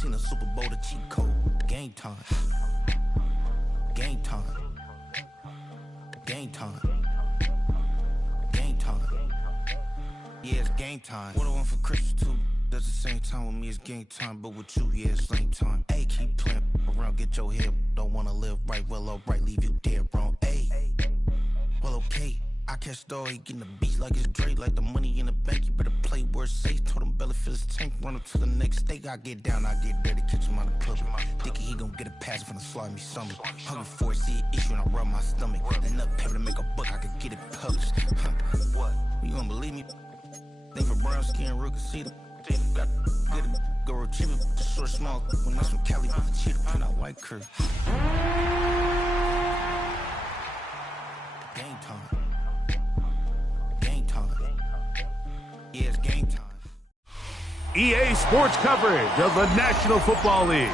seen a Super Bowl, the cheat code. Game time. Game time. Game time. Game time. Yeah, it's game time. What I want for Christmas too. At the same time with me, it's game time, but with you, yeah, it's lame time. Hey, keep playing around, get your head. Don't wanna live right, well, alright, leave you dead wrong. Hey, well, okay. I catch the dog, he getting the beats like it's Dre, like the money in the bank. You better play where it's safe. Told him belly fill his tank, run up to the next steak. I get down, I get dirty, catch him on the public. Thinking he gon' get a pass from the slimy stomach. Hungry for it, see an issue and I rub my stomach. Enough paper to make a buck, I could get it published. What? You gonna believe me? Think for brown skin, real can see them. Got get it, go retrieve it, the short small. When that's from Cali, with the cheetah print out white curve. Game time. Game time. Yeah, it's game time. EA Sports coverage of the National Football League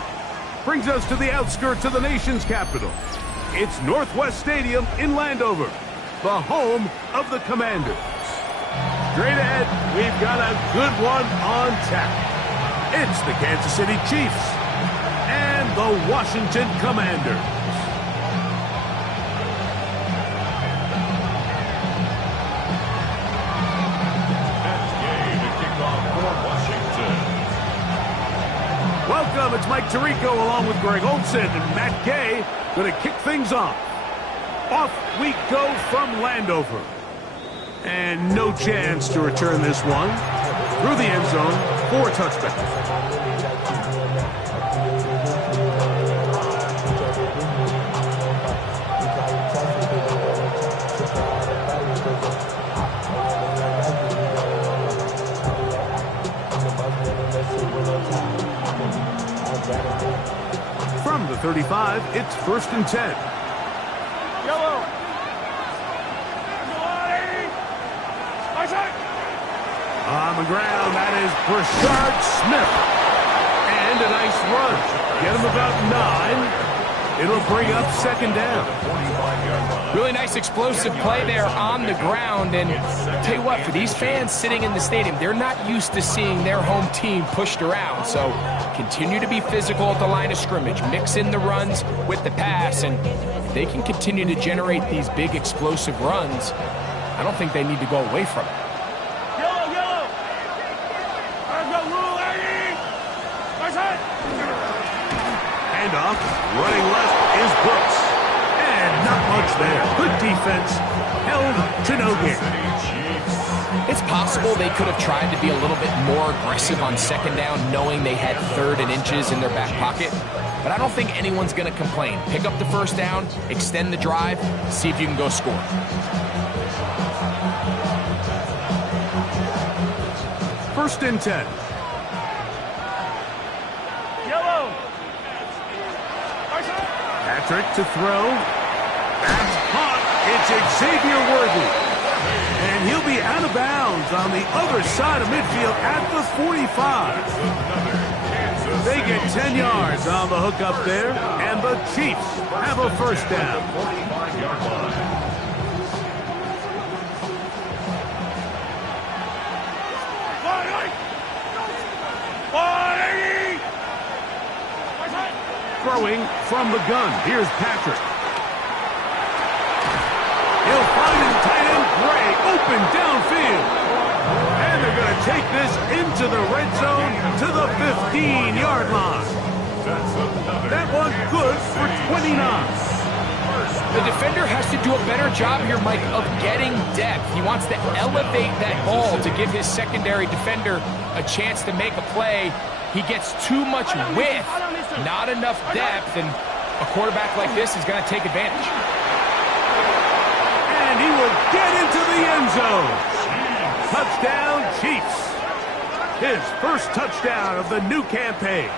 brings us to the outskirts of the nation's capital. It's Northwest Stadium in Landover, the home of the Commanders. Straight ahead, we've got a good one on tap. It's the Kansas City Chiefs and the Washington Commanders. Welcome, it's Mike Tirico along with Greg Olson and Matt Gay going to kick things off. Off we go from Landover. And no chance to return this one through the end zone for a touchback. From the 35, it's 1st and 10. Yellow. On the ground, that is Brashard Smith. And a nice run. Get him about 9. It'll bring up 2nd down. Really nice explosive play there on the ground. And tell you what, for these fans sitting in the stadium, they're not used to seeing their home team pushed around. So continue to be physical at the line of scrimmage. Mix in the runs with the pass. And if they can continue to generate these big explosive runs, I don't think they need to go away from it. Handoff, running left is Brooks. And not much there. Good defense, held to no gain. It's possible they could have tried to be a little bit more aggressive on 2nd down, knowing they had 3rd and inches in their back pocket. But I don't think anyone's going to complain. Pick up the 1st down, extend the drive, see if you can go score. 1st and 10. Yellow. Patrick to throw. That's caught. It's Xavier Worthy. And he'll be out of bounds on the other side of midfield at the 45. They get 10 yards on the hook up there, and the Chiefs have a 1st down. Throwing from the gun. Here's Patrick. He'll find his tight end, Gray, open downfield. And they're going to take this into the red zone to the 15-yard line. That one good for 29. The defender has to do a better job here, Mike, of getting depth. He wants to elevate that ball to give his secondary defender a chance to make a play. He gets too much width, not enough depth, and a quarterback like this is going to take advantage. And he will get into the end zone. Touchdown, Chiefs. His 1st touchdown of the new campaign.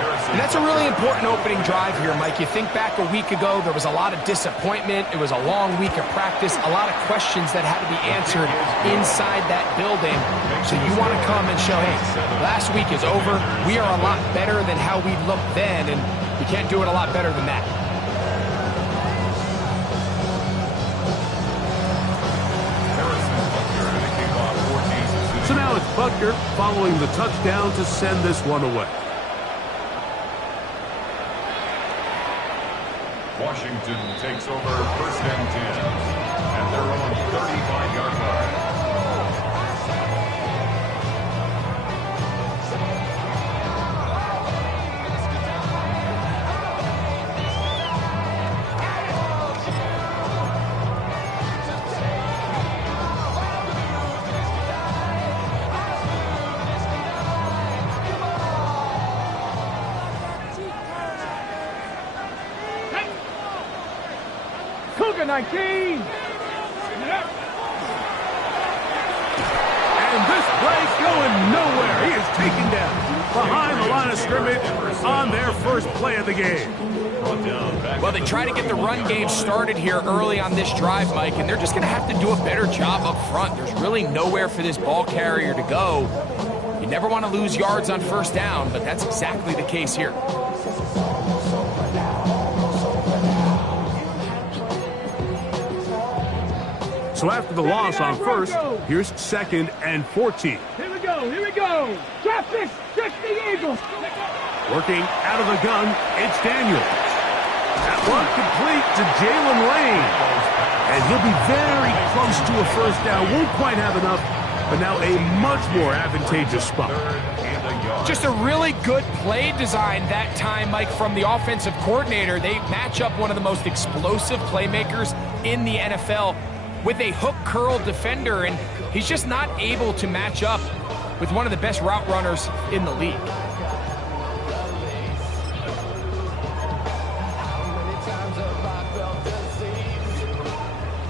And that's a really important opening drive here, Mike. You think back a week ago, there was a lot of disappointment. It was a long week of practice, a lot of questions that had to be answered inside that building. So you want to come and show, hey, last week is over. We are a lot better than how we looked then, and we can't do it a lot better than that. So now it's Butker following the touchdown to send this one away. Washington takes over 1st and 10 at their own 35-yard line. Cougar 19. And this play's going nowhere. He is taken down behind the line of scrimmage on their first play of the game. Well, they try to get the run game started here early on this drive, Mike, and they're just going to have to do a better job up front. There's really nowhere for this ball carrier to go. You never want to lose yards on 1st down, but that's exactly the case here. So after the loss on 1st, here's 2nd and 14. Here we go. Drop this. Check the Eagles. Working out of the gun, it's Daniels. That one complete to Jalen Lane. And he'll be very close to a 1st down. Won't quite have enough, but now a much more advantageous spot. Just a really good play design that time, Mike, from the offensive coordinator. They match up one of the most explosive playmakers in the NFL with a hook curl defender, and he's just not able to match up with one of the best route runners in the league.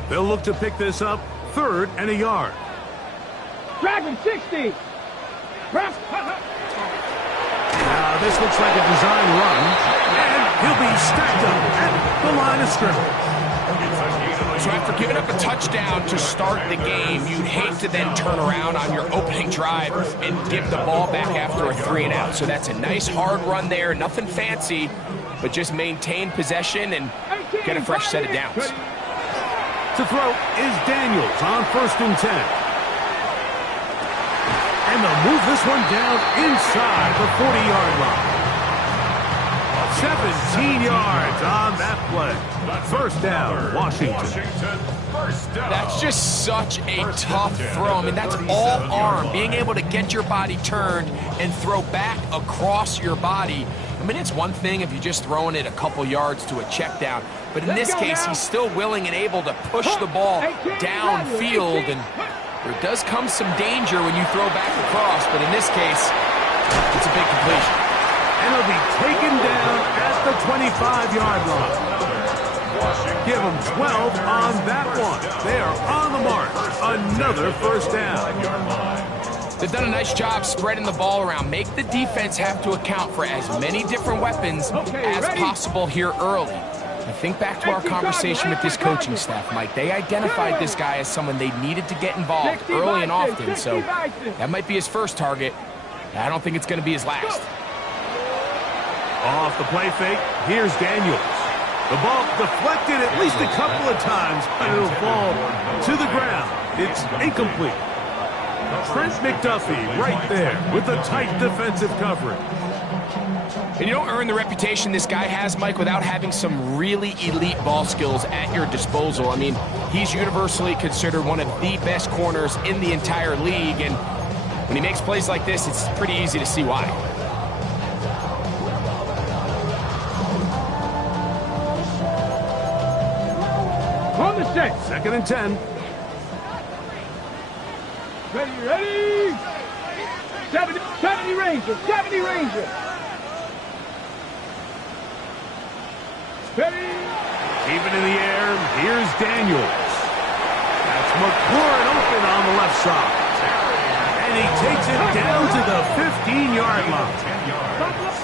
They'll look to pick this up 3rd and a yard. Dragon 60. This looks like a design run, and he'll be stacked up at the line of scrimmage. So after giving up a touchdown to start the game, you'd hate to then turn around on your opening drive and give the ball back after a 3-and-out. So that's a nice hard run there, nothing fancy, but just maintain possession and get a fresh set of downs. To throw is Daniels on 1st and 10. And they'll move this one down inside the 40-yard line. 17 yards on that play. 1st down, Washington. That's just such a tough throw. I mean, that's all arm. Being able to get your body turned and throw back across your body. I mean, it's one thing if you're just throwing it a couple yards to a check down. But in this case, he's still willing and able to push the ball downfield. And there does come some danger when you throw back across. But in this case, it's a big completion. And he'll be taken down at the 25-yard line. Give them 12 on that one. They are on the mark. Another 1st down. They've done a nice job spreading the ball around. Make the defense have to account for as many different weapons as possible here early. I think back to our conversation with this coaching staff, Mike. They identified this guy as someone they needed to get involved early and often. So that might be his first target. I don't think it's going to be his last. Off the play fake, here's Daniels. The ball deflected at least a couple of times, but it'll fall to the ground. It's incomplete. Trent McDuffie right there with the tight defensive coverage. And you don't earn the reputation this guy has, Mike, without having some really elite ball skills at your disposal. I mean, he's universally considered one of the best corners in the entire league, and when he makes plays like this, it's pretty easy to see why. On the set. 2nd and 10. Ready. 70 Rangers. 70 Rangers. Ready. Keep it in the air. Here's Daniels. That's McLaurin open on the left side. And he takes it down to the 15-yard line. That's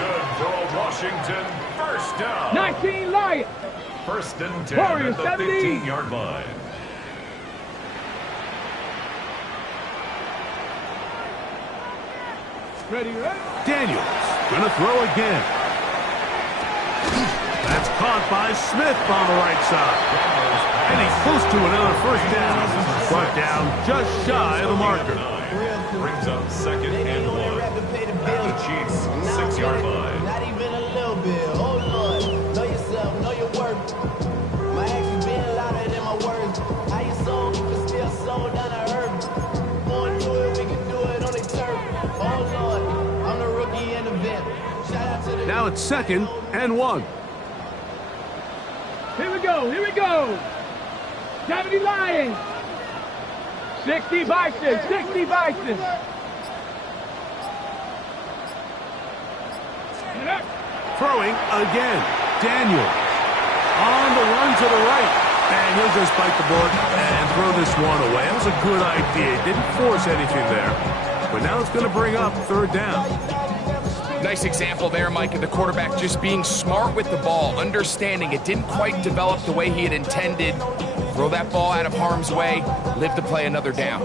good for a Washington 1st down. 19 Lions. 1st and 10 Warriors, at the 70. 15-yard line. Ready. Daniels gonna throw again. That's caught by Smith on the right side. And he's close to another first down. But down just shy of the marker. Brings up second and 1. The Chiefs, 6-yard line. Not even a little bit. Oh, Lord. Know yourself. Know your worth. My actions being louder than my words. How you sold, but still sold down to earth. Wanna do it, we can do it on the turf. Oh, Lord. I'm the rookie in the vet. Shout out to the... Now it's 2nd and 1. Here we go. Here we go. 70 Lions. 60 Bison. 60 Bison. Throwing again. Daniel on the run to the right. And he'll just bite the bullet and throw this one away. That was a good idea. Didn't force anything there. But now it's going to bring up 3rd down. Nice example there, Mike, of the quarterback just being smart with the ball, understanding it didn't quite develop the way he had intended. Throw that ball out of harm's way, live to play another down.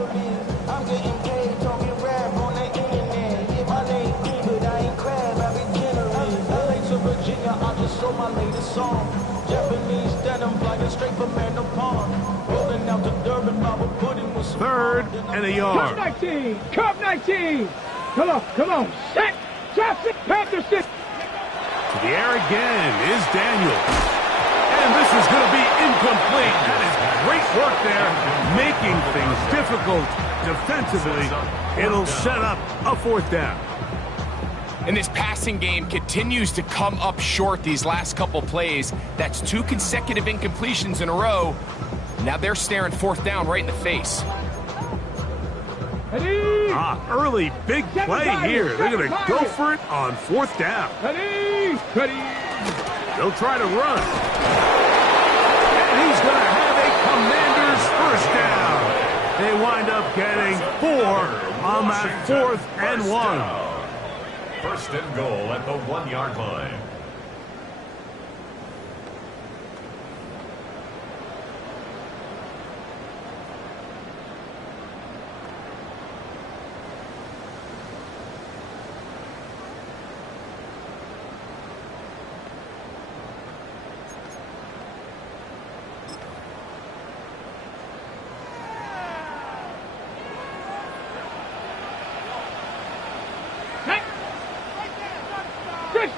Third and a yard. Cup 19. Cup 19. Come on. Come on. Set. Jackson. Panther 6. To the air again is Daniel. And this is going to be incomplete. That is great work there, making things difficult defensively. It'll set up a 4th down. And this passing game continues to come up short these last couple plays. That's 2 consecutive incompletions in a row. Now they're staring 4th down right in the face. Early big play here. They're going to go for it on 4th down. They'll try to run. And he's going to have a Commanders first down. They wind up getting 4 on that 4th and 1. First and goal at the 1-yard line.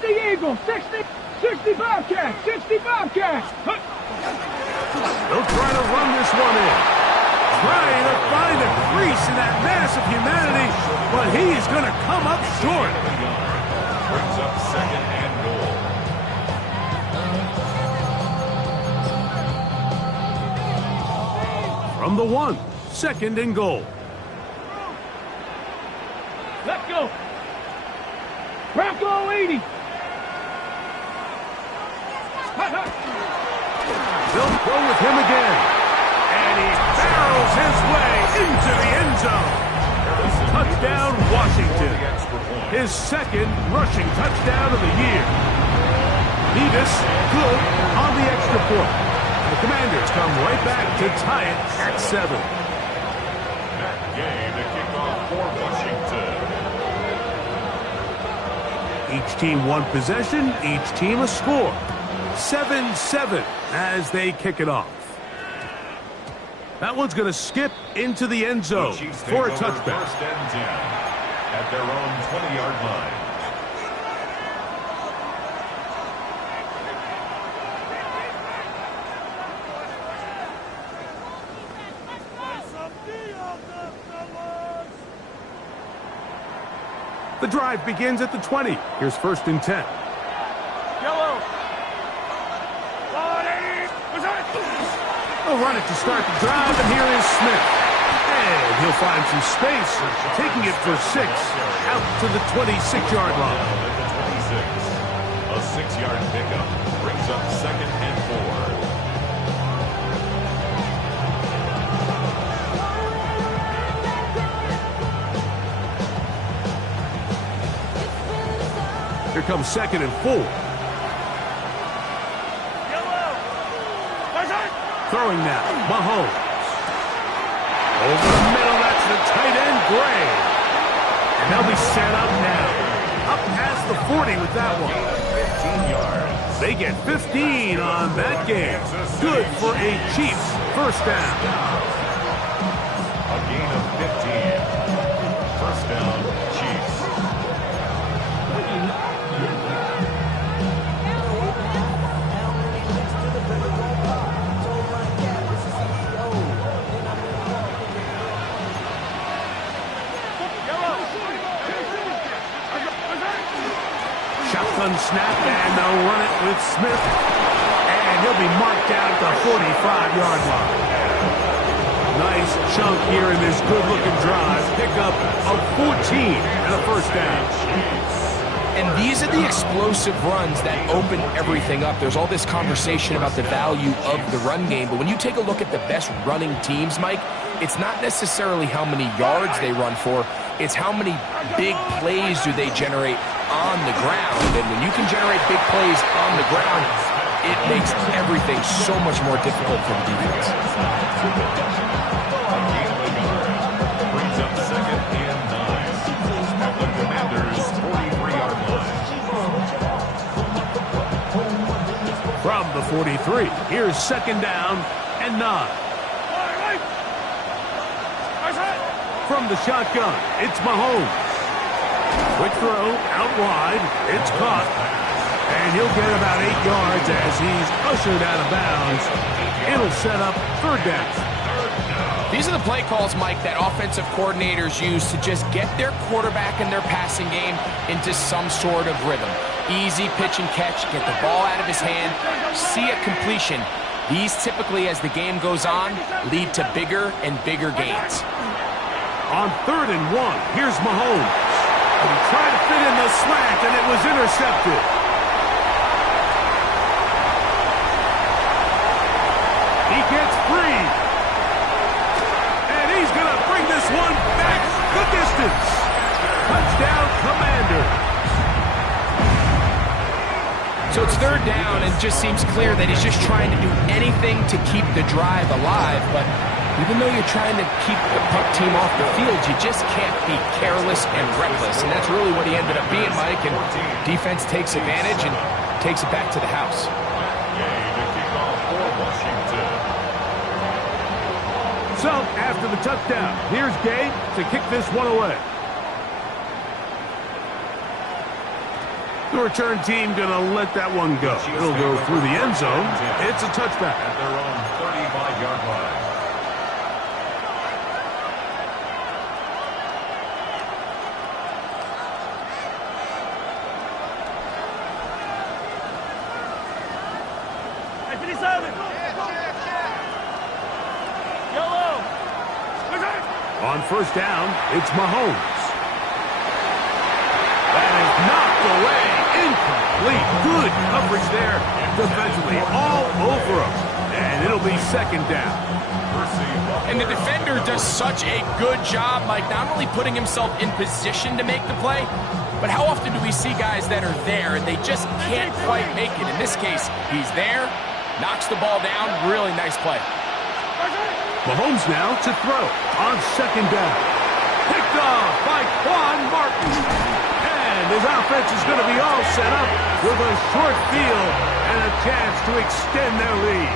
Eagles, 60 Bobcats, 60 Bobcats. They'll try to run this one in. Trying to find a crease in that mass of humanity, but he's going to come up short. Brings up second and goal. From the 1, 2nd and goal. Let's go. Bronco 80. They'll go with him again. And he barrels his way into the end zone. Touchdown, Washington. His 2nd rushing touchdown of the year. Nevis good on the extra point. The Commanders come right back to tie it at 7. That game to kick off for Washington. Each team one possession, each team a score. 7-7 as they kick it off. That one's going to skip into the end zone for a touchback. First and 10 at their own 20-yard line. The drive begins at the 20. Here's 1st and 10. Yellow. They'll run it to start the drive, and here is Smith. And he'll find some space, taking it for 6 out to the 26-yard line. At the 26, a 6-yard pickup brings up second and 4. Here comes 2nd and 4. Throwing now, Mahomes. Over the middle, that's the tight end, Gray. And they'll be set up now. Up past the 40 with that one. 15 yards. They get 15 on that game. Good for a Chiefs first down. A gain of 15. First down, Chiefs. Shotgun snap, and they'll run it with Smith. And he'll be marked down at the 45-yard line. Nice chunk here in this good-looking drive. Pick up of 14 and a first down. And these are the explosive runs that open everything up. There's all this conversation about the value of the run game, but when you take a look at the best running teams, Mike, it's not necessarily how many yards they run for, it's how many big plays do they generate on the ground. And when you can generate big plays on the ground, it makes everything so much more difficult for the defense. Brings up second and 9 at the Commanders' 43-yard line. From the 43, here's second down and 9. From the shotgun, it's Mahomes. Quick throw, out wide, it's caught. And he'll get about 8 yards as he's ushered out of bounds. It'll set up third down. These are the play calls, Mike, that offensive coordinators use to just get their quarterback and their passing game into some sort of rhythm. Easy pitch and catch, get the ball out of his hand, see a completion. These typically, as the game goes on, lead to bigger and bigger gains. On 3rd and 1, here's Mahomes. And he tried to fit in the slant, and it was intercepted. He gets free. And he's going to bring this one back the distance. Touchdown, Commanders. So it's 3rd down, and it just seems clear that he's just trying to do anything to keep the drive alive, but even though you're trying to keep the puck team off the field, you just can't be careless and reckless. And that's really what he ended up being, Mike. And defense takes advantage and takes it back to the house. So, after the touchdown, here's Gabe to kick this one away. The return team going to let that one go. It'll go through the end zone. It's a touchback. At their own 35-yard line. On first down, it's Mahomes. That is knocked away. Incomplete. Good coverage there defensively. All over him. And it'll be second down. And the defender does such a good job, Mike, not only putting himself in position to make the play, but how often do we see guys that are there and they just can't quite make it? In this case, he's there, knocks the ball down. Really nice play. Mahomes now to throw on second down. Picked off by Quan Martin. And his offense is going to be all set up with a short field and a chance to extend their lead.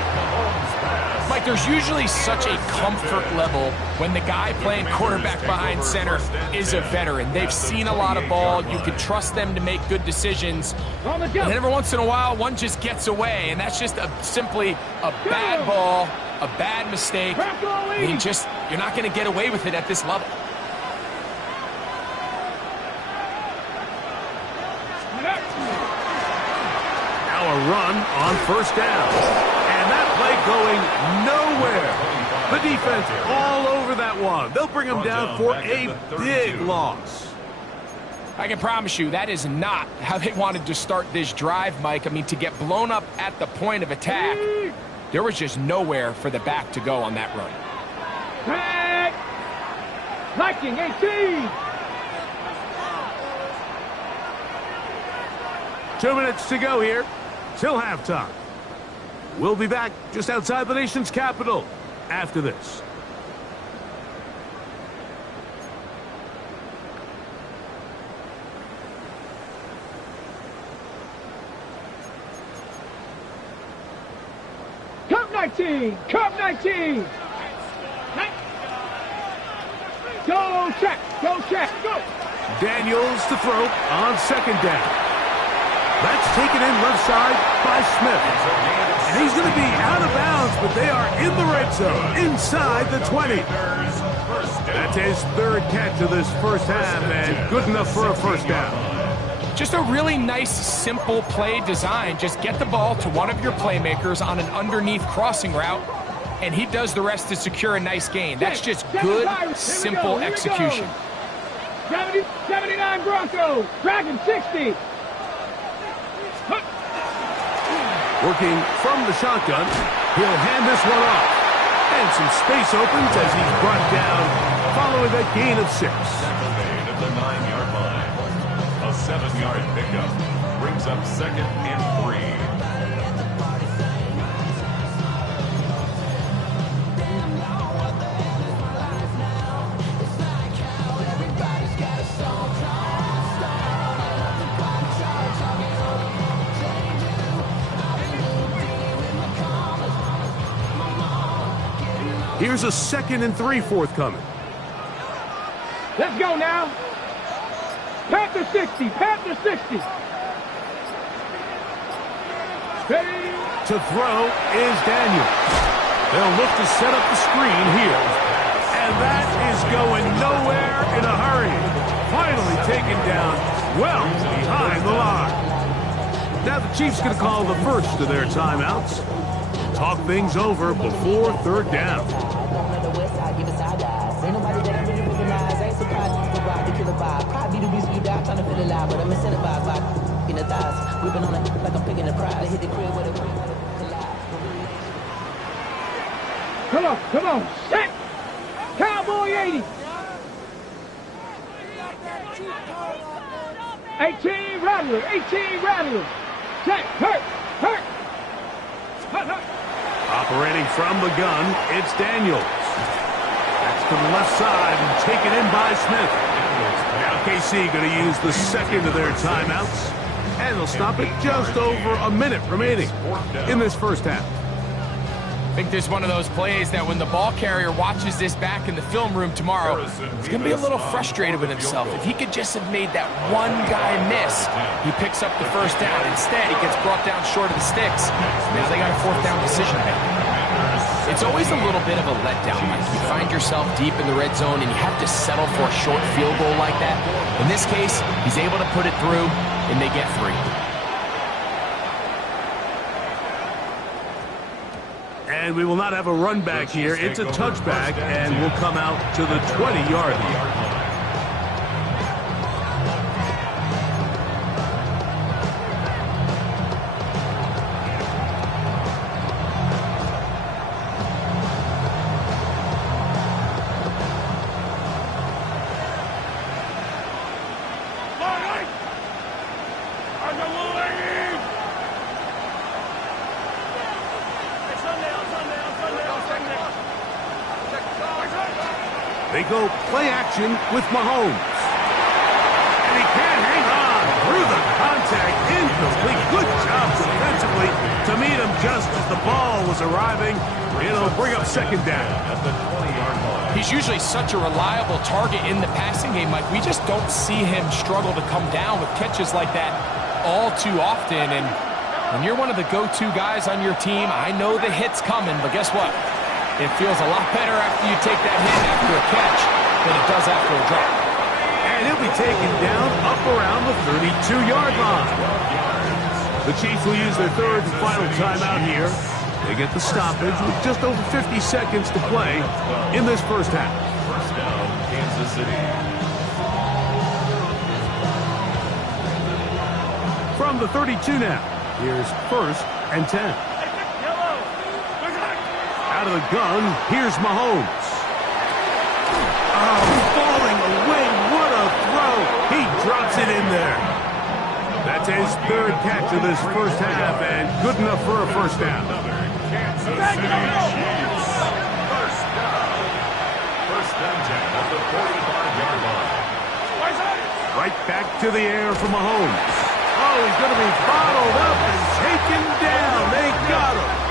Mike, there's usually such a comfort level when the guy playing quarterback behind center is a veteran. They've seen a lot of ball. You can trust them to make good decisions. And then every once in a while, one just gets away, and that's just simply a bad ball, a bad mistake. I mean, you're not going to get away with it at this level. Now a run on first down. And that play going nowhere. The defense all over that one. They'll bring them down for a big loss. I can promise you that is not how they wanted to start this drive, Mike. I mean, to get blown up at the point of attack, there was just nowhere for the back to go on that run. Back! Viking 18! 2 minutes to go here till halftime. We'll be back just outside the nation's capital after this. 19. Cup 19. Go check. Go check. Go. Daniels to throw on second down. That's taken in left side by Smith. And he's going to be out of bounds, but they are in the red zone, inside the 20. That's his third catch of this first half, and good enough for a first down. Just a really nice, simple play design. Just get the ball to one of your playmakers on an underneath crossing route, and he does the rest to secure a nice gain. That's just good, simple execution. 79 Broncos. Dragon 60. Working from the shotgun, he'll hand this one off. And some space opens as he's brought down following a gain of 6. At the 9-yard line. A 7-yard pickup brings up 2nd and 3. Here's a 2nd and 3 forthcoming. Let's go now. Panther 60. Panther 60. Ready. To throw is Daniel. They'll look to set up the screen here. And that is going nowhere in a hurry. Finally taken down well behind the line. Now the Chiefs going to call the first of their timeouts. Talk things over before third down. Come on, set. Cowboy 80. 18 Rattler, 18 Rattler. Check, hurt. Operating from the gun, it's Daniels. That's to the left side and taken in by Smith. Now KC going to use the second of their timeouts. And they'll stop it just over a minute remaining in this first half. I think there's one of those plays that when the ball carrier watches this back in the film room tomorrow, he's going to be a little frustrated with himself. If he could just have made that one guy miss, he picks up the first down. Instead, he gets brought down short of the sticks. Now they got a fourth down decision to make. It's always a little bit of a letdown. Like you find yourself deep in the red zone and you have to settle for a short field goal like that. In this case, he's able to put it through, and they get 3. And we will not have a run back here. It's a touchback, and we'll come out to the 20-yard line. They go play action with Mahomes. And he can't hang on through the contact. Incomplete. Good job defensively to meet him just as the ball was arriving. It'll bring up second down. At the 20-yard line. He's usually such a reliable target in the passing game, Mike. We just don't see him struggle to come down with catches like that all too often. And when you're one of the go-to guys on your team, I know the hit's coming, but guess what? It feels a lot better after you take that hit after a catch than it does after a drop. And he'll be taken down up around the 32-yard line. The Chiefs will use their third and final timeout here. They get the stoppage with just over 50 seconds to play in this first half. First down, Kansas City. From the 32 now, here's 1st and 10. Out of the gun, here's Mahomes. Oh, falling away, what a throw. He drops it in there. That's his third catch of this first half, and good enough for a first down. Kansas City Chiefs. First down. First and 10 at the 45-yard line. Right back to the air for Mahomes. Oh, he's going to be bottled up and taken down. They got him.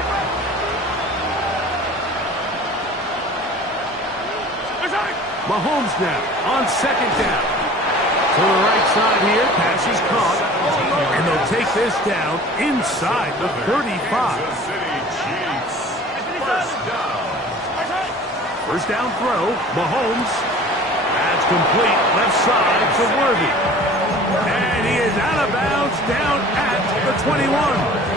Mahomes now on second down. To the right side here, pass is caught. And they'll take this down inside the 35. Kansas City Chiefs. First down. First down throw, Mahomes. That's complete, left side to Worthy. And he is out of bounds down at the 21.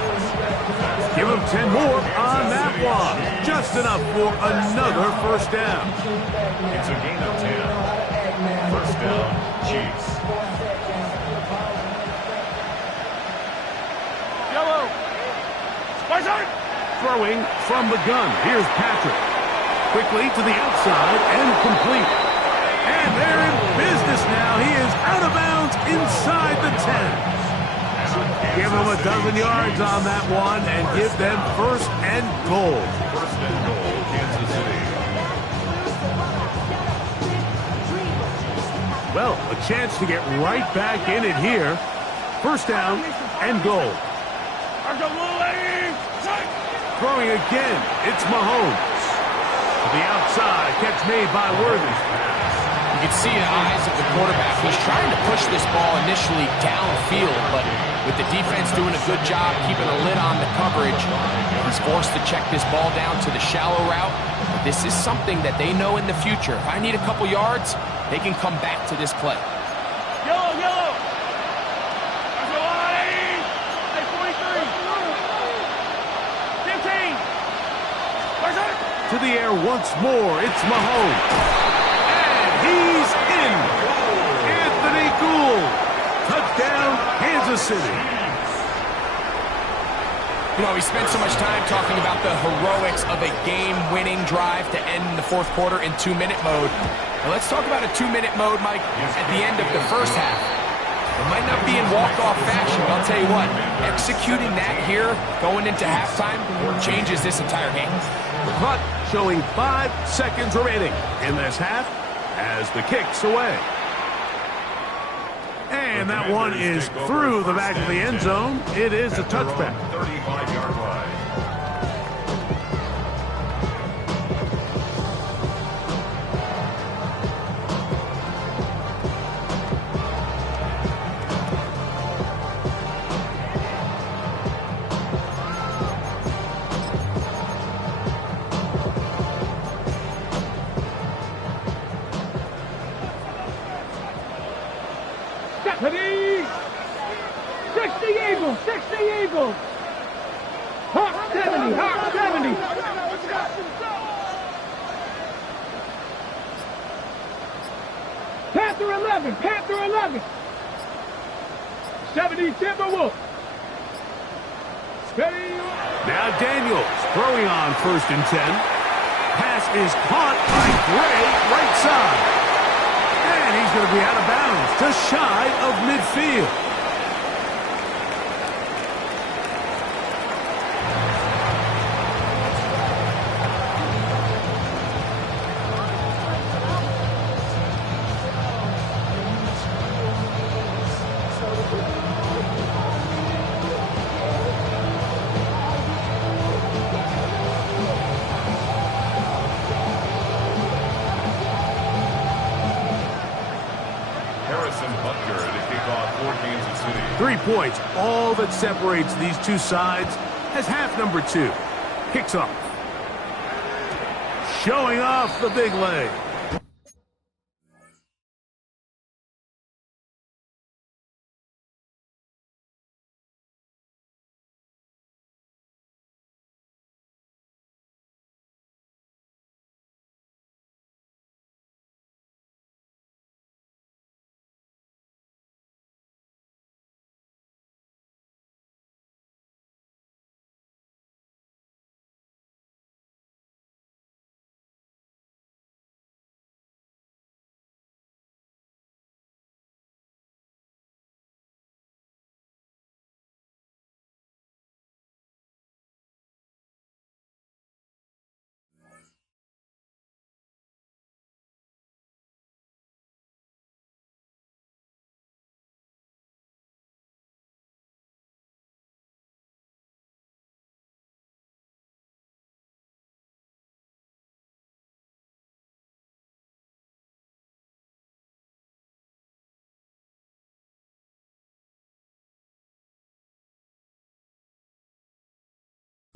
Give him 10 more on that one. Just enough for another first down. It's a gain of 10. First down, Chiefs. Yellow. Spicer. Throwing from the gun. Here's Patrick. Quickly to the outside and complete. And they're in business now. He is out of bounds inside the 10. Give him a dozen yards on that one and give them first and goal. First and goal, Kansas City. Well, a chance to get right back in it here. First down and goal. Throwing again, it's Mahomes. To the outside, catch made by Worthy. You can see in the eyes of the quarterback, he's trying to push this ball initially downfield, but with the defense doing a good job keeping a lid on the coverage, he's forced to check this ball down to the shallow route. This is something that they know in the future. If I need a couple yards, they can come back to this play. Yellow, yellow. There's a line. Hey, 43. 15. Where's it? To the air once more, it's Mahomes. He's in. Anthony Gould. Touchdown, Kansas City. You know, we spent so much time talking about the heroics of a game-winning drive to end the fourth quarter in 2-minute mode. Now let's talk about a 2-minute mode, Mike, at the end of the first half. It might not be in walk-off fashion, but I'll tell you what, executing that here, going into halftime, changes this entire game. Clock showing 5 seconds remaining in this half as the kick's away. And that one is through the back of the end zone. It is a touchback. 35-yard line. Stephanie! 60 Eagles! 60 Eagles! Hawk 70! Hawk 70! Panther 11! Panther 11! 70 Timberwolf! Steady! Now Daniels throwing on first and 10. Pass is caught by Gray, right side. And he's going to be out of bounds just shy of midfield. Harrison Butker to kick off for Kansas City. 3 points, all that separates these two sides as half number 2 kicks off. Showing off the big leg.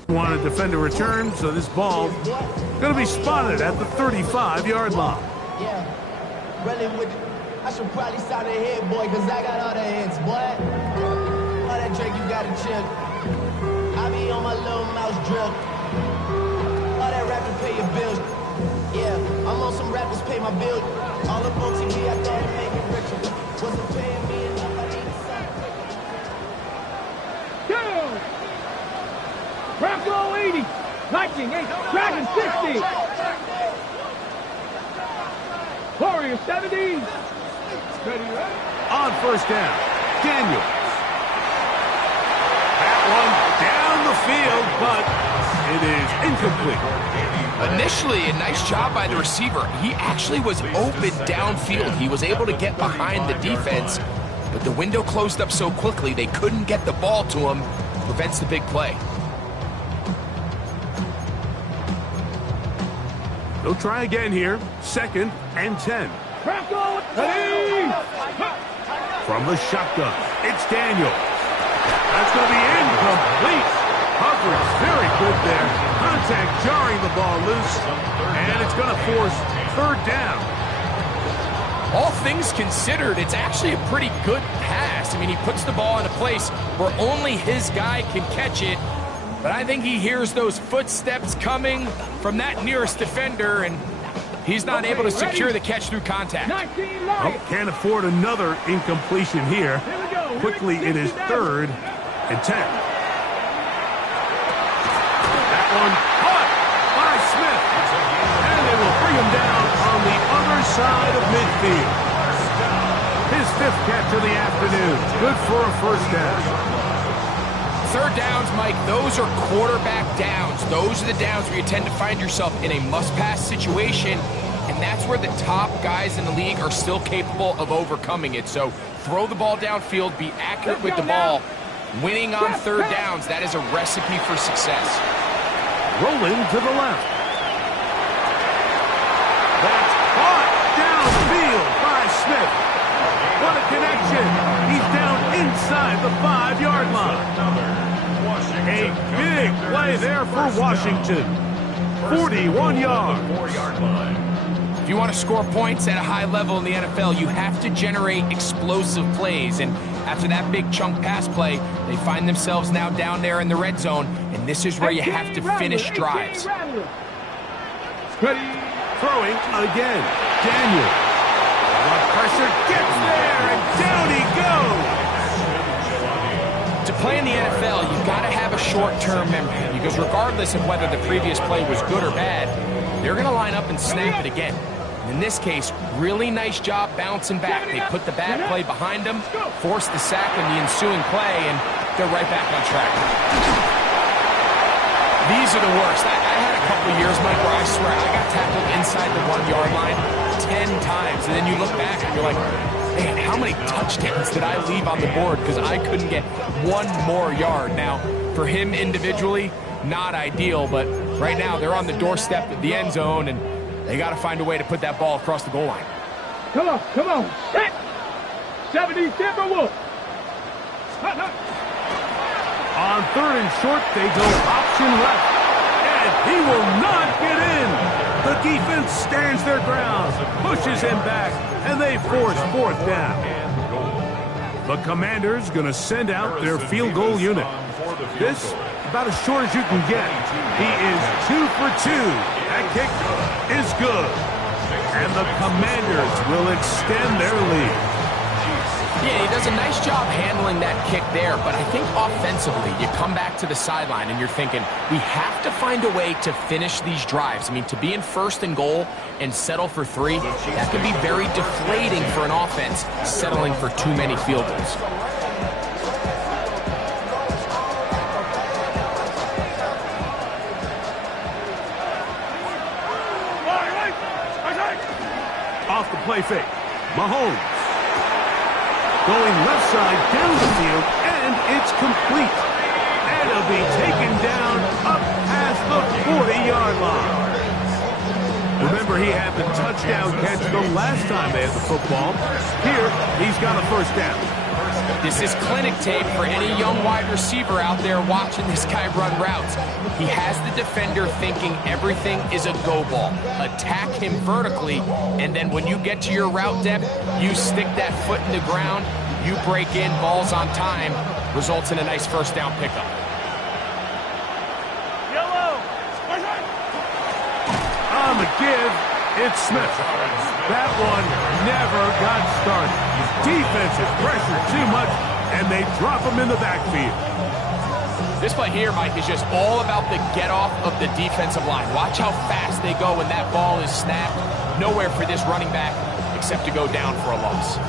Want to defend a return, so this ball going to be spotted at the 35-yard line. Yeah, running with it. I should probably sign a head, boy, because I got all the hits, boy. All that drink, you got to chill. I be on my little mouse drill. All that rapping, pay your bills. Yeah, I'm on some rappers, pay my bills. All up on TV, I thought it made me richer. Wasn't paying me enough, I needed something quicker. Go! Bronco 80, Viking 8, Dragon 60. Warrior 70. Ready, ready. On first down, Daniels. That one down the field, but it is incomplete. Initially, a nice job by the receiver. He actually was open downfield. He was able to get behind the defense, but the window closed up so quickly they couldn't get the ball to him. Prevents the big play. They'll try again here. 2nd and 10. Bronco 80. From the shotgun, it's Daniels. That's going to be incomplete. Coverage very good there. Contact jarring the ball loose, and it's going to force 3rd down. All things considered, it's actually a pretty good pass. I mean, he puts the ball in a place where only his guy can catch it. But I think he hears those footsteps coming from that nearest defender, and he's not able to secure the catch through contact. Oh, can't afford another incompletion here. Quickly, it is 3rd and 10. That one caught by Smith. And they will bring him down on the other side of midfield. His 5th catch of the afternoon. Good for a 1st down. 3rd downs, Mike, those are quarterback downs. Those are the downs where you tend to find yourself in a must-pass situation, and that's where the top guys in the league are still capable of overcoming it. So throw the ball downfield, be accurate with the ball. Winning on 3rd downs, that is a recipe for success. Rolling to the left. That's caught downfield by Smith. What a connection. He's down inside the 5-yard line. A big play there for Washington. 41 yards. If you want to score points at a high level in the NFL, you have to generate explosive plays. And after that big chunk pass play, they find themselves now down there in the red zone. And this is where you have to finish drives. Ready. Throwing again. Daniel. The pressure gets there, and down he goes. To play in the NFL, you've got to have a short-term memory, because regardless of whether the previous play was good or bad, they're going to line up and snap it again. In this case, really nice job bouncing back. They put the bad play behind them, forced the sack in the ensuing play, and they're right back on track. These are the worst. I had a couple of years, Mike, where I swear I got tackled inside the 1-yard line 10 times, and then you look back and you're like, man, how many touchdowns did I leave on the board because I couldn't get one more yard? Now, for him individually, not ideal, but right now they're on the doorstep of the end zone, and they got to find a way to put that ball across the goal line. Come on, come on. Set. 70 Timberwolves. On 3rd and short, they go option left. And he will not get in. The defense stands their ground, pushes him back, and they force 4th down. The Commanders going to send out their field goal unit. This, about as short as you can get. He is 2 for 2. That kick is good. And the Commanders will extend their lead. Yeah, he does a nice job handling that kick there, but I think offensively, you come back to the sideline and you're thinking, we have to find a way to finish these drives. I mean, to be in 1st and goal and settle for 3, that can be very deflating for an offense, settling for too many field goals. Off the play fake, Mahomes. Going left side down the field, and it's complete. And it'll be taken down up past the 40-yard line. Remember, he had the touchdown catch the last time they had the football. Here, he's got a 1st down. This is clinic tape for any young wide receiver out there watching this guy run routes. He has the defender thinking everything is a go ball. Attack him vertically, and then when you get to your route depth, you stick that foot in the ground, you break in, balls on time, results in a nice first down pickup. On the give, it's Smith. That one never got started. Defensive pressure too much, and they drop him in the backfield. This play here, Mike, is just all about the get-off of the defensive line. Watch how fast they go when that ball is snapped. Nowhere for this running back except to go down for a loss.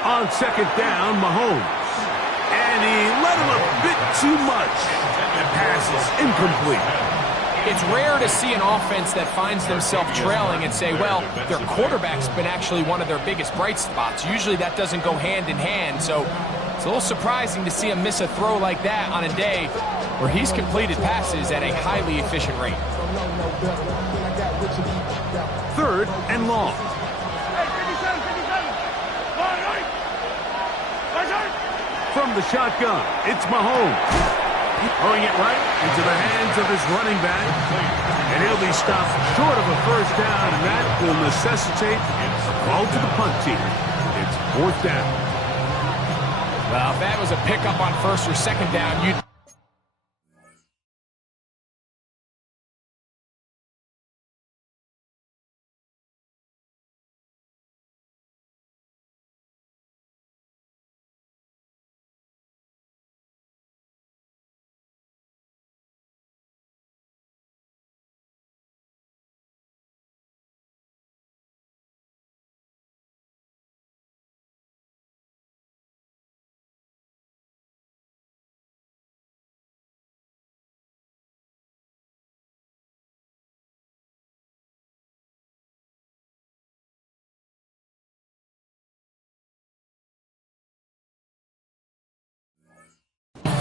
On second down, Mahomes. And he let him a bit too much. The pass is incomplete. It's rare to see an offense that finds themselves trailing and say, well, their quarterback's been actually one of their biggest bright spots. Usually that doesn't go hand in hand, so it's a little surprising to see him miss a throw like that on a day where he's completed passes at a highly efficient rate. Third and long. From the shotgun, it's Mahomes. Throwing it right into the hands of his running back. And he'll be stopped short of a first down, and that will necessitate a call to the punt team. It's fourth down. Well, if that was a pickup on first or second down, you'd...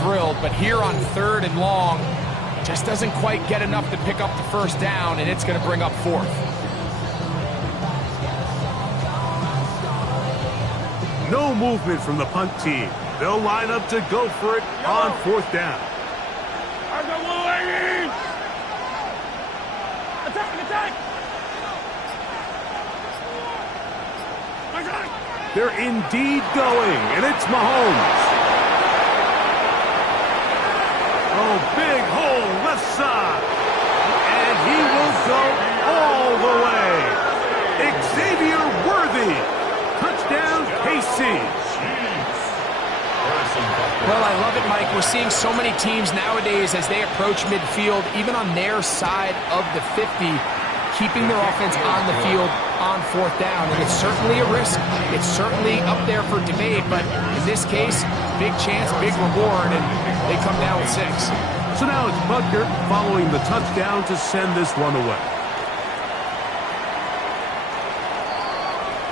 thrilled, but here on third and long, just doesn't quite get enough to pick up the first down, and it's going to bring up fourth. No movement from the punt team. They'll line up to go for it on fourth down. They're indeed going, and it's Mahomes. Oh, big hole left side. And he will go all the way. Xavier Worthy. Touchdown, KC. Well, I love it, Mike. We're seeing so many teams nowadays as they approach midfield, even on their side of the 50, keeping their offense on the field on fourth down. And it's certainly a risk. It's certainly up there for debate, but in this case, big chance, big reward, and they come down with 6. So now it's Butker following the touchdown to send this one away.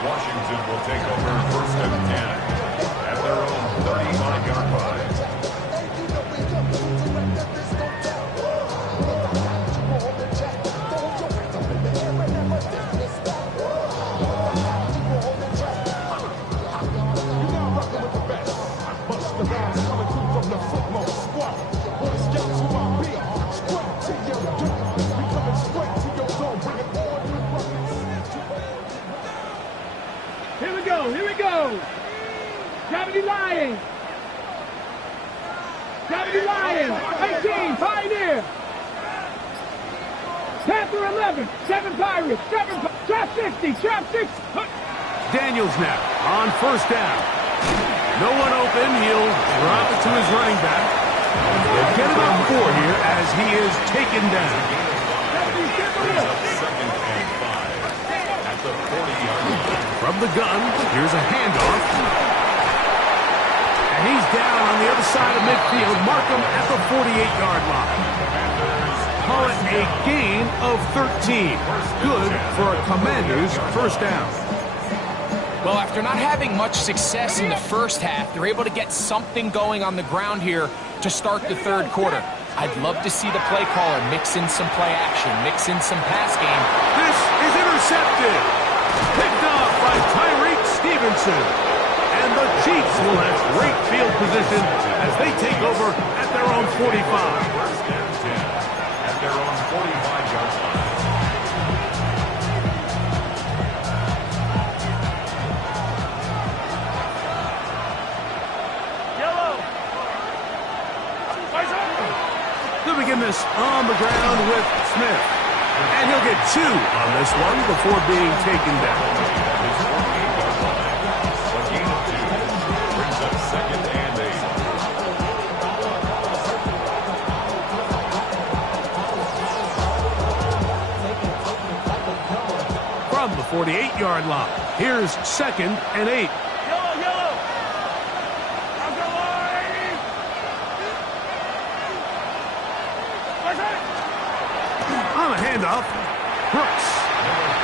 Washington will take over first and 10 at their own 35-yard line. Here we go. Gravity Lions. Gravity Lions. 18, Pioneer. Panther 11, 7 Pirates, 7, trap 60, trap 6. Daniels now on first down. No one open. He'll drop it to his running back. They'll get about 4 here as he is taken down. Second and 5 at the 40-yard line. From the gun, here's a handoff. And he's down on the other side of midfield. Markham at the 48-yard line. Call it a gain of 13. Good for a Commanders first down. Well, after not having much success in the first half, they're able to get something going on the ground here to start the third quarter. I'd love to see the play caller mix in some play action, mix in some pass game. This is intercepted. Picked off by Tyreek Stevenson. And the Chiefs will have great field position as they take over at their own 45. First and 10 at their own 45-yard line. They'll begin this on the ground with Smith. And he'll get 2 on this one before being taken down. At his 48-yard line. A gain of 2 brings up 2nd and 8. From the 48-yard line, here's 2nd and 8. On a handoff, Brooks.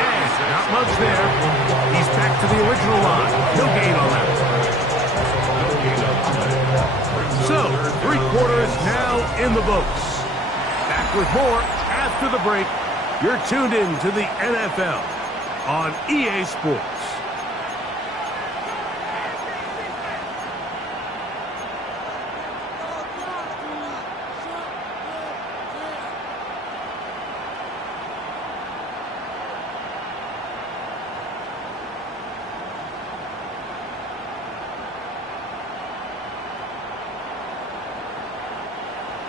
And not much there. He's back to the original line. No gain on that. So, 3 quarters now in the books. Back with more after the break. You're tuned in to the NFL on EA Sports.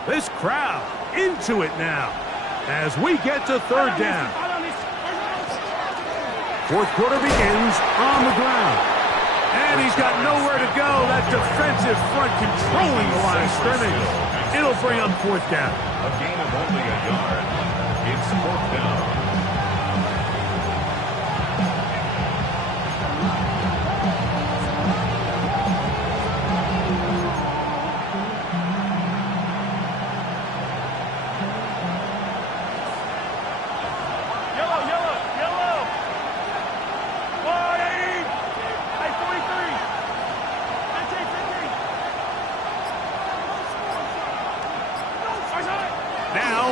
This crowd into it now as we get to 3rd down. 4th quarter begins on the ground. And he's got nowhere to go. That defensive front controlling the line of scrimmage. It'll bring up 4th down. A gain of only a yard. It's 4th down.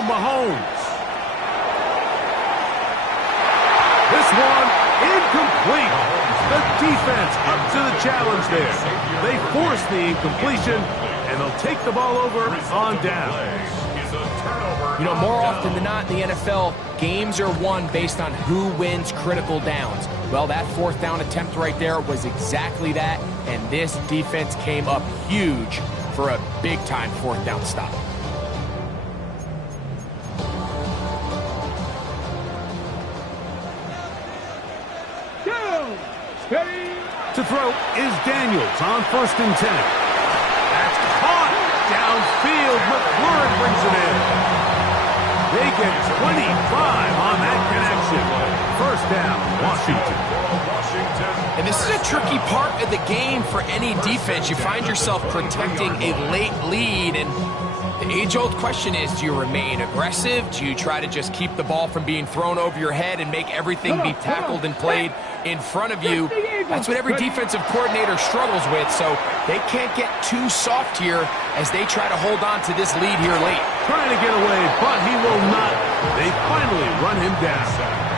Mahomes. This one incomplete. The defense up to the challenge there. They force the incompletion, and they'll take the ball over on down. You know, more often than not in the NFL, games are won based on who wins critical downs. Well, that 4th down attempt right there was exactly that, and this defense came up huge for a big-time 4th down stop. To throw is Daniels on 1st and 10. That's caught downfield. McLaurin brings it in. They get 25 on that connection. 1st down, Washington. And this is a tricky part of the game for any defense. You find yourself protecting a late lead, and the age-old question is, do you remain aggressive? Do you try to just keep the ball from being thrown over your head and make everything be tackled and played in front of you? That's what every defensive coordinator struggles with, so they can't get too soft here as they try to hold on to this lead here late. Trying to get away, but he will not. They finally run him down.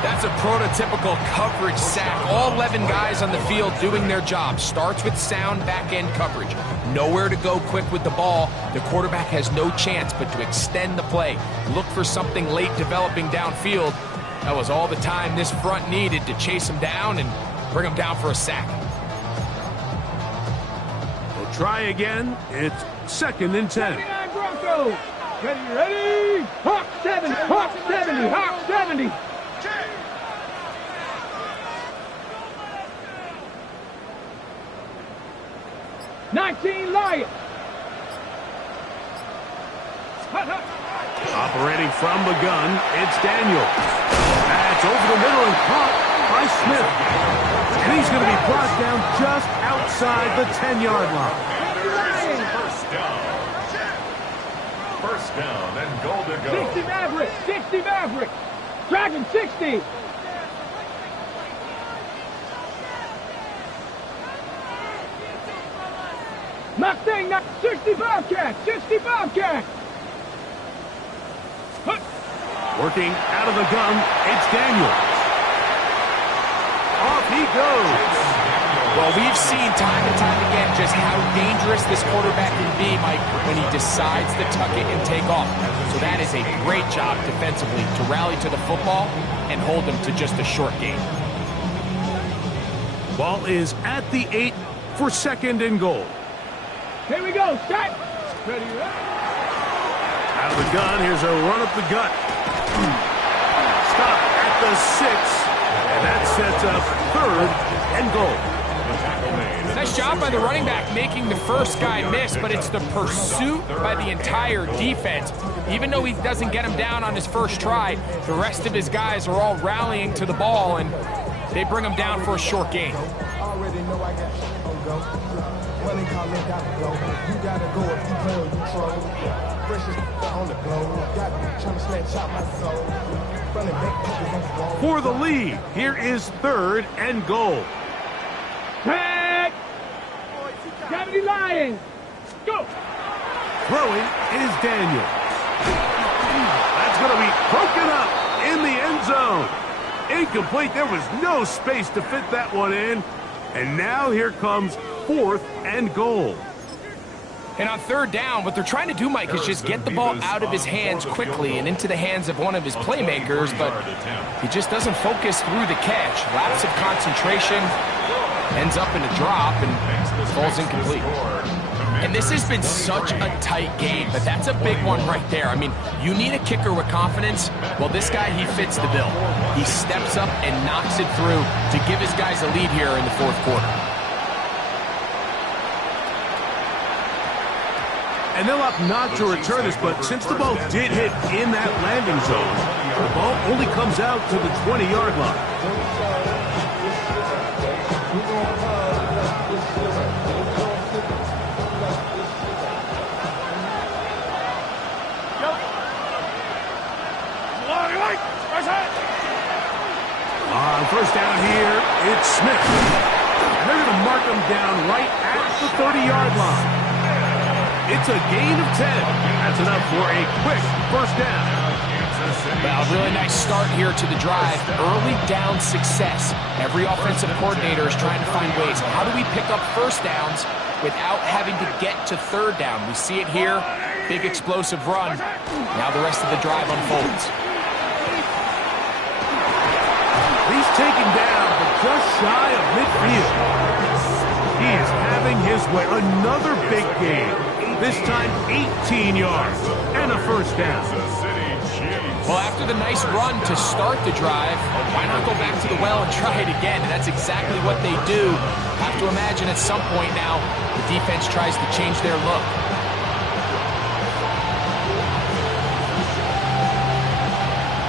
That's a prototypical coverage sack. All 11 guys on the field doing their job. Starts with sound back-end coverage. Nowhere to go quick with the ball. The quarterback has no chance but to extend the play. Look for something late developing downfield. That was all the time this front needed to chase him down and bring him down for a sack. We'll try again. It's 2nd and 10. 79 Broncos. Ready. Hawk 70, Hawk 70, Hawk 70. '19 Lions. Operating from the gun, it's Daniels. That's over the middle and caught by Smith. And he's going to be brought down just outside the 10-yard line. First down and goal to go. 60 Maverick, 60 Maverick. Dragon 60. Mustang 49, 60 Bobcat, 60 Bobcat. Working out of the gun, it's Daniels. Off he goes. Well, we've seen time and time again just how dangerous this quarterback can be, Mike, when he decides to tuck it and take off. So that is a great job defensively to rally to the football and hold him to just a short gain. Ball is at the 8 for 2nd and goal. Here we go, set. Ready, Out of the gun, here's a run up the gut. Stop at the 6, and that sets up 3rd and goal. Nice job by the running back making the first guy miss, but it's the pursuit by the entire defense. Even though he doesn't get him down on his first try, the rest of his guys are all rallying to the ball, and they bring him down for a short gain. For the lead, here is 3rd and goal. Tag. Deputy Lions, go. Throwing is Daniel. That's going to be broken up in the end zone. Incomplete. There was no space to fit that one in. And now here comes 4th and goal. And on 3rd down, what they're trying to do, Mike, is just get the ball out of his hands quickly and into the hands of one of his playmakers, but he just doesn't focus through the catch. Lapse of concentration, ends up in a drop, and falls incomplete. And this has been such a tight game, but that's a big one right there. I mean, you need a kicker with confidence. Well, this guy, he fits the bill. He steps up and knocks it through to give his guys a lead here in the 4th quarter. And they'll opt not to return this, but since the ball did hit in that landing zone, the ball only comes out to the 20-yard line. On 1st down here, it's Smith. And they're going to mark him down right at the 30-yard line. It's a gain of 10. That's enough for a quick 1st down. Well, really nice start here to the drive. Early down success. Every offensive coordinator is trying to find ways. How do we pick up 1st downs without having to get to 3rd down? We see it here. Big explosive run. Now the rest of the drive unfolds. He's taken down, but just shy of midfield. He is having his way. Another big gain. This time 18 yards and a 1st down. Well, after the nice run to start the drive, why not go back to the well and try it again? And that's exactly what they do. Have to imagine at some point now, the defense tries to change their look.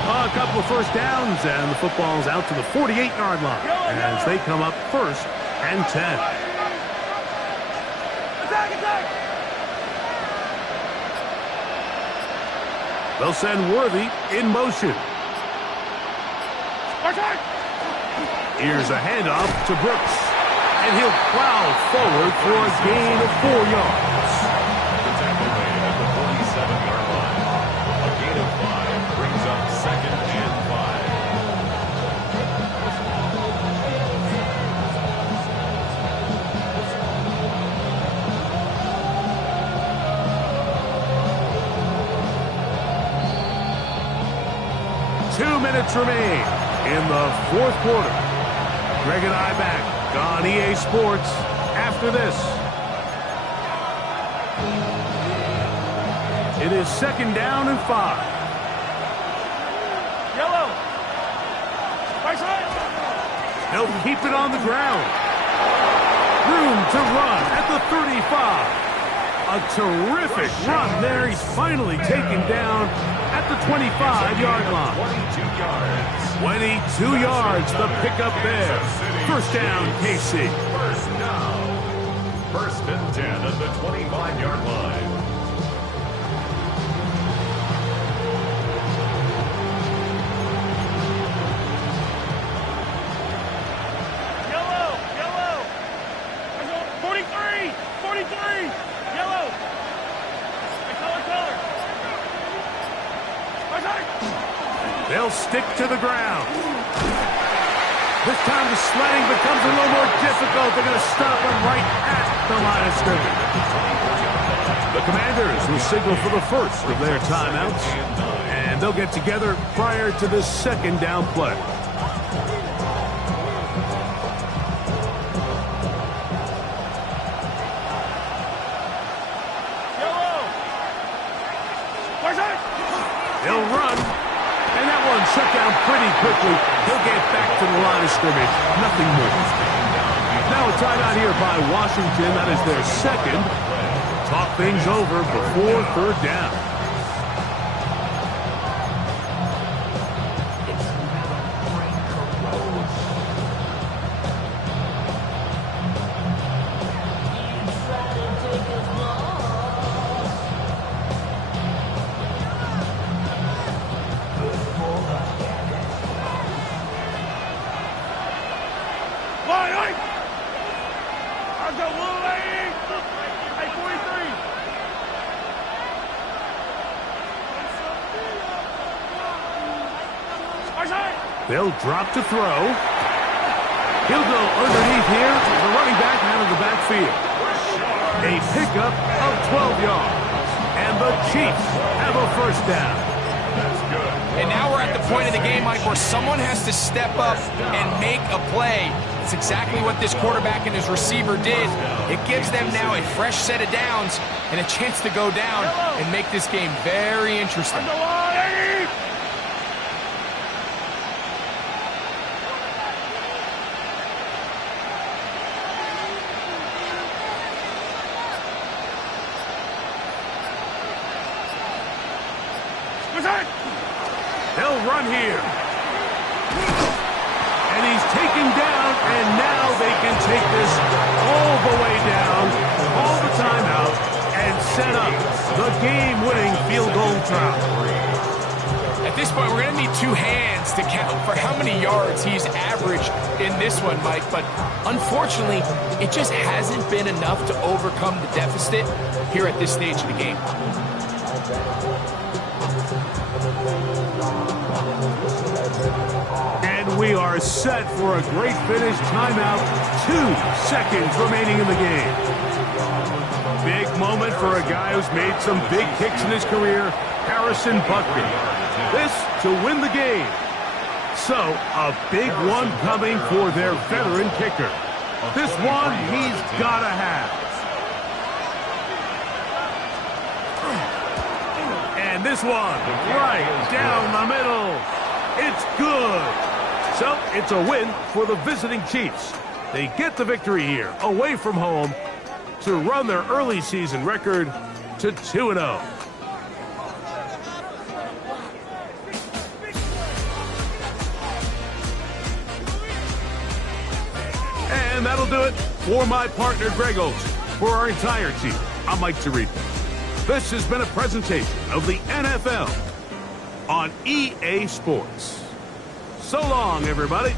A couple of 1st downs, and the football's out to the 48-yard line as they come up 1st and 10. They'll send Worthy in motion. Here's a handoff to Brooks, and he'll plow forward for a gain of 4 yards. The tackle made at the 47-yard line. A gain of 5 brings up 2nd and 5. Two minutes remain in the 4th quarter. Greg and I back on EA Sports after this. It is 2nd down and 5. Yellow. Right side. They'll keep it on the ground. Room to run at the 35. A terrific run there. He's finally taken down at the 25-yard line. 22 yards. 22 yards, the pickup there. 1st down, KC. 1st down. 1st and 10 at the 25-yard line. Yellow. 43. Yellow. They'll stick to the ground. This time the sledding becomes a little more difficult. They're going to stop him right at the line of scrimmage. The Commanders will signal for the first of their timeouts, and they'll get together prior to the second down play. He'll run, and that one shut down pretty quickly. He'll get back to the line of scrimmage, nothing more. Now a timeout here by Washington. That is their second. Talk things over before third down. They'll drop to throw. He'll go underneath here. The running back out of the backfield. A pickup of 12 yards. And the Chiefs have a first down. And now we're at the point of the game, Mike, where someone has to step up and make a play. It's exactly what this quarterback and his receiver did. It gives them now a fresh set of downs and a chance to go down and make this game very interesting. They'll run here. And he's taken down, and now they can take this all the way down, call the timeout, and set up the game-winning field goal try. At this point, we're going to need two hands to count for how many yards he's averaged in this one, Mike. But unfortunately, it just hasn't been enough to overcome the deficit here at this stage of the game. And we are set for a great finish. Timeout. 2 seconds remaining in the game. Big moment for a guy who's made some big kicks in his career, Harrison Butker. This to win the game. So, a big one coming for their veteran kicker. This one he's got to have. And this one right down the middle. It's good. So, it's a win for the visiting Chiefs. They get the victory here, away from home, to run their early season record to 2-0. And that'll do it for my partner, Greg Olsen. For our entire team, I'm Mike Tirico. This has been a presentation of the NFL on EA Sports. So long, everybody.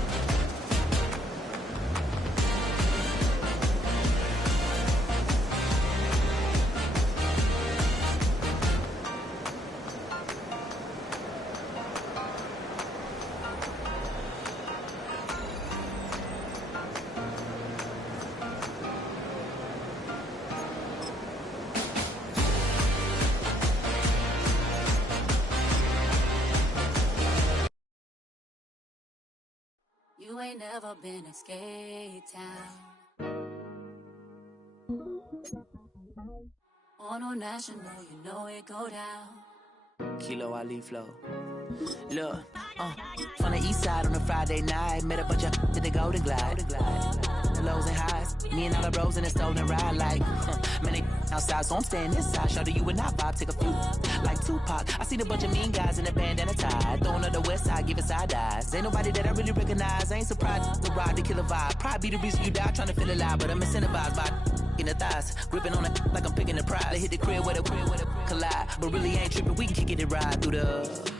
You ain't never been a skate town. On no national, you know it go down. Kilo Ali Flow. Look, from the east side on a Friday night, met a bunch of to the Golden Glide. The lows and highs, me and all the bros in a stolen ride like, man, they outside, so I'm staying this side. Show you and I vibe, take a few, like Tupac. I seen a bunch of mean guys in a bandana tie, throwing up the west side, giving side eyes. Ain't nobody that I really recognize, I ain't surprised to ride the killer vibe. Probably be the reason you die trying to feel alive, but I'm incentivized by in the thighs, gripping on it like I'm picking the prize. They hit the crib where the collide, but really ain't tripping. We can kick it and ride through the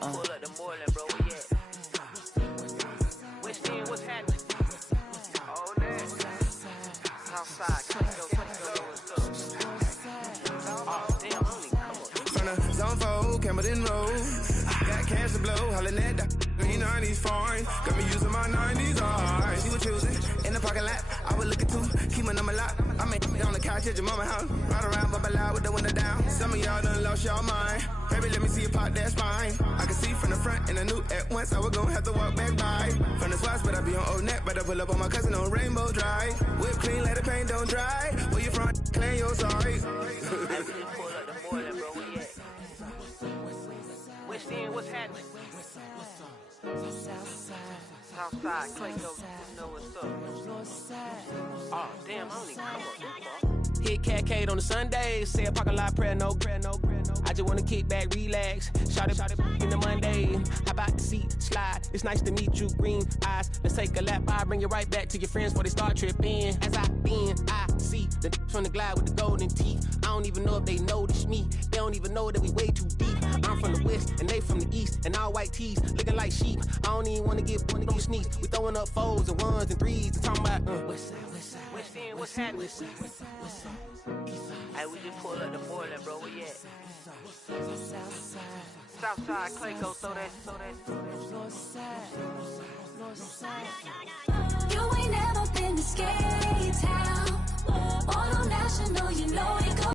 pull up the Moreland, bro. Which team was happening? Oh, outside, From the zone 4, Campbell Road. got cash to blow, hollin' at that. Me 90s foreign, got me using my 90s eyes. She was choosing in the parking lot. I was looking too, keep my number locked. I made on the couch at your mama house. Ride around, bubble loud with the window down. Some of y'all done lost y'all mind. Baby, let me see you pop, that's fine. I can see from the front and I knew at once I was gonna have to walk back by. From the spots, but I be on Old Neck. Better pull up on my cousin on Rainbow Drive. Whip clean, let the paint don't dry. Where you from? Clean your sorry. West End, what's happening? Southside, Clayco, you know what's up. Oh, damn, I don't even come up this far. Hit Catcade on the Sundays, say a parking lot prayer, no. I just wanna kick back, relax, shout it in the Monday. How about the seat slide? It's nice to meet you, green eyes. Let's take a lap, I bring you right back to your friends before they start tripping. As I bend, I see the from the glide with the golden teeth. I don't even know if they notice me. They don't even know that we way too deep. I'm from the west and they from the east, and all white tees looking like sheep. I don't even wanna get one of those sneaks. We throwing up fours and ones and threes and talking about West End, what's happening? Hey, we just pulled up the border, bro. Where you at? Southside, Clayco, so that.